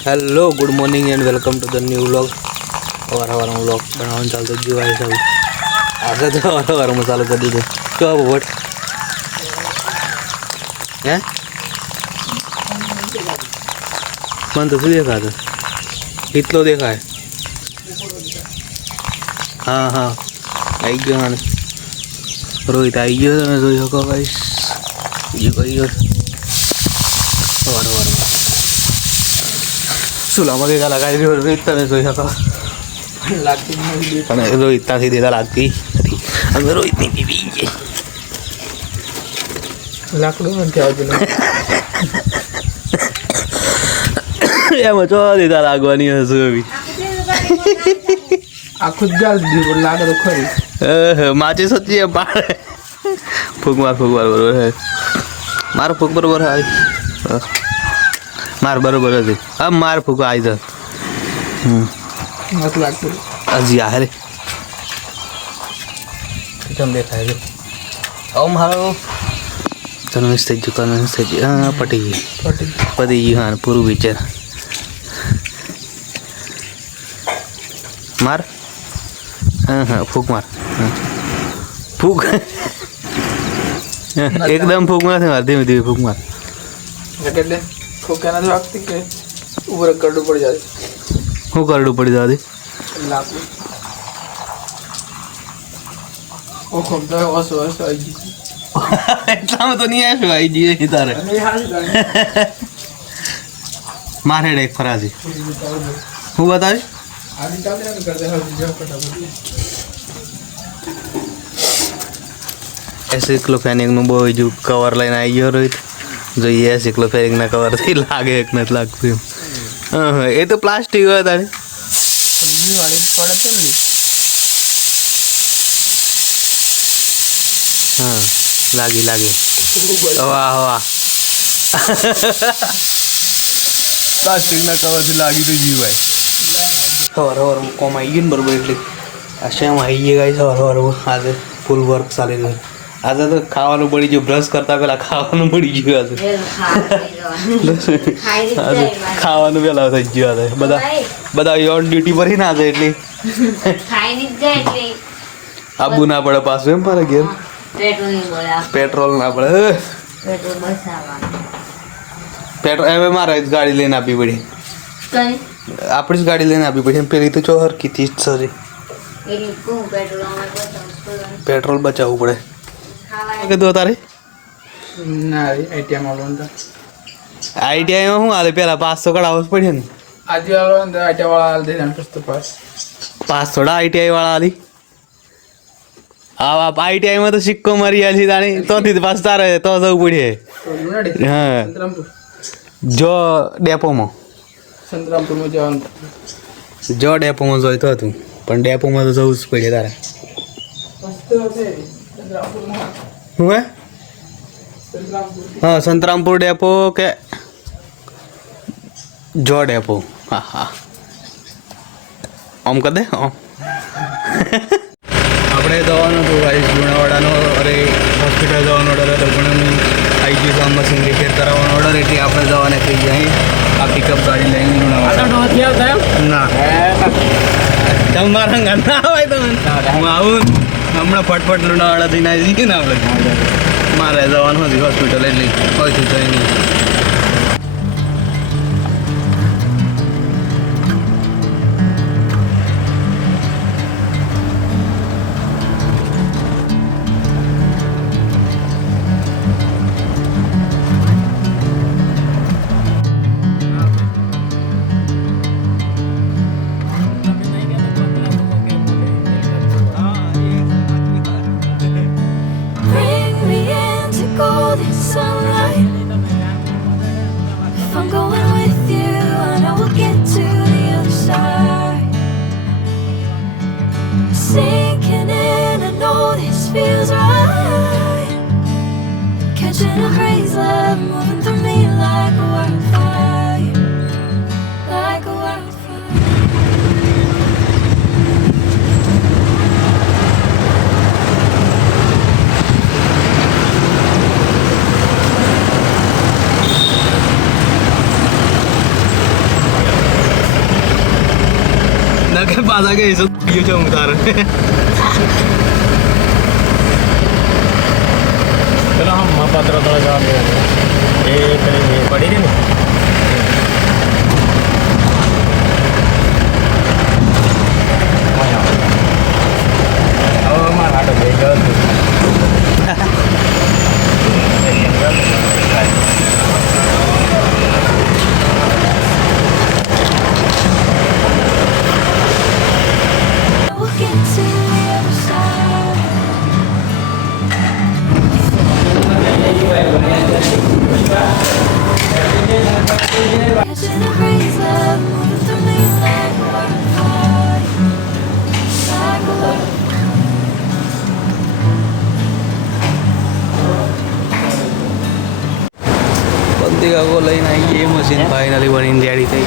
Hello good morning and welcome to the new vlog. સવારમાં vlog બનાવવાનું ચાલતો જ જોવાય છે. આજે તો સવારમાં ચાલુ કરી દીધું. શું આવો વોટ હે મને તો શું દેખાતું એટલો દેખાય. હા હા આવી ગયો મને રોહિત આવી ગયો. તમે જોઈ શકો ગાઈસ બીજું કઈ ગયો સવારમાં સુલામાં દેતા લગાવી રહ્યો રોહિત. તમે જોઈ શકો પણ રોહિત ત્યાંથી દેતા લાગતી નથી. અમે રોહિતની બીબી લાકડું નથી આવતું એમાં ચો દેતા લાગવાની હશે એવી આખું જ ગાલ દીધું લાગે તો ખરી. માચી સચ્ચી એમ પાડે ફૂગવાર બરોબર હે. મારો ફૂગ બરોબર આવી માર બરોબર હતી. હા માર ફૂગ આવી જાય નથી લાગતું હજી આ રે કેમ દેખાય છે. ઓમ હાલો કન્વિન્સ થઈ ગયું હા પટી ગયું હા પૂરું વિચાર માર હા ફૂક માર ફૂક એકદમ ફૂક નથી માર ધીમે ધીમે ફૂક માર એટલે ફૂકા નથી વાગતી કે ઉપર કરડું પડી જાય. શું કરડું પડી જવા દે લાકડું ઓહો તો ઓસો આવી ગયું. એટલામાં તો નહીં આવ્યો આવી જઈએ તારે મારે એક ફરાજી હું બતાવી એસિક્લોફેનિકનું બહુ બીજું કવર લઈને આવી ગયો રોહિત. જોઈએ એસિક્લોફેનિકના કવરથી લાગે એક નથી લાગતું એમ. એ તો પ્લાસ્ટિક હોય તારે હા લાગી વાહ વાહ પ્લાસ્ટિકના કવરથી લાગી તો જીવાય. સવાર કોમ આવી ગયું ને બરોબર એટલે આ શેમ આવી ગયા ગાય સવાર આજે ફૂલ વર્ક ચાલી રહ્યું. આજે તો ખાવાનું પડી ગયું. બ્રશ કરતા પેલા ખાવાનું પડી ગયું. આજે ખાવાનું પેલા થઈ ગયું. આજે બધા ઓન ડ્યુટી પર ના આજે એટલે આબુ ના પડે પાછું એમ મારે ઘેર પેટ્રોલ ના પડે. પેટ્રોલ હવે મારે જ ગાડી લઈને આપવી પડી. આપણી જ ગાડી લઈને આપવી પડી. પેલી તો ચોહર કીધી સરી પેટ્રોલ બચાવવું પડે. કીધું તારે આઈટીઆઈમાં શું હાલે પેલા 500 કઢાવવું પડે ને. આજે આઈટીઆઈ વાળા દે પાસ 5 થોડા આઈટીઆઈ વાળા હાલી હા આઈટીઆઈમાં તો સિક્કો મારી આલી તાણી તોથી પાસ તારે તો જવું પડે. હા જો ડેપોમાં સંતરામપુરમાં જવાનું જો ડેપોમાં જોઈ તો હતું પણ ડેપોમાં તો જવું જ પડે તારે. શું હે હા સંતરામપુર ડેપો કે જો ડેપો હા હા આમ કર દે આમ આપણે જવાનું હતું ભાઈ લુણાવાડાનો અરે હોસ્પિટલ જવાનો ઓર્ડર હતો પણ આવી ગયું તો આમાં સિંગરી ફેર કરાવવાનો ઓર્ડર એટલે આપણે જવાને થઈ ગયા અહીં આ પિકઅપ ગાડી લઈને લુણાવાડા. ના તમારા ઘર ના હોય તો હું આવું હમણાં ફટફટ લુણાવાડાથી ના જઈએ ને આપણે. મારે જવાનું હતું હોસ્પિટલ એટલે હોય તો જઈ નહીં. Bring me into golden sunlight. કે પાછા કે eso પીયો છે હું તારે પેલા હમ પાત્ર થોડા જવાબ દે એ પેલી પડી રહી ને હવે મારા હાટો જઈ ગયો We'll get to the other side. Catching a breeze, love, moving through me like waterfall. Like a waterfall. બંદી કાકો લઈને આવીએ મશીન ફાઇનલી બનીને રેડી થઈ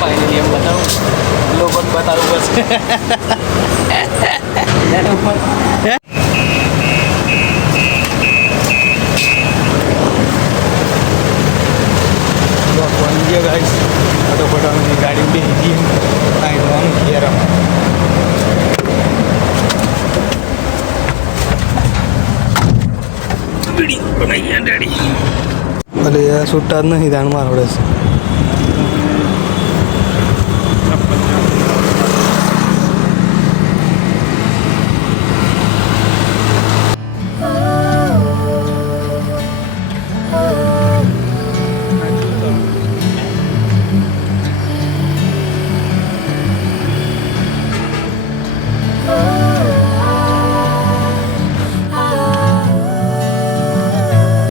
ફાઇનલી એમ બતાવું લોકોને બતાવવું પડશે બની ગયા ગાઈસ ફટોફટ અમે ગાડી બેસી ગઈ અહીં જવાનું ઘેર અરે યાર છૂટા જ નથી દાણ મારવડે છે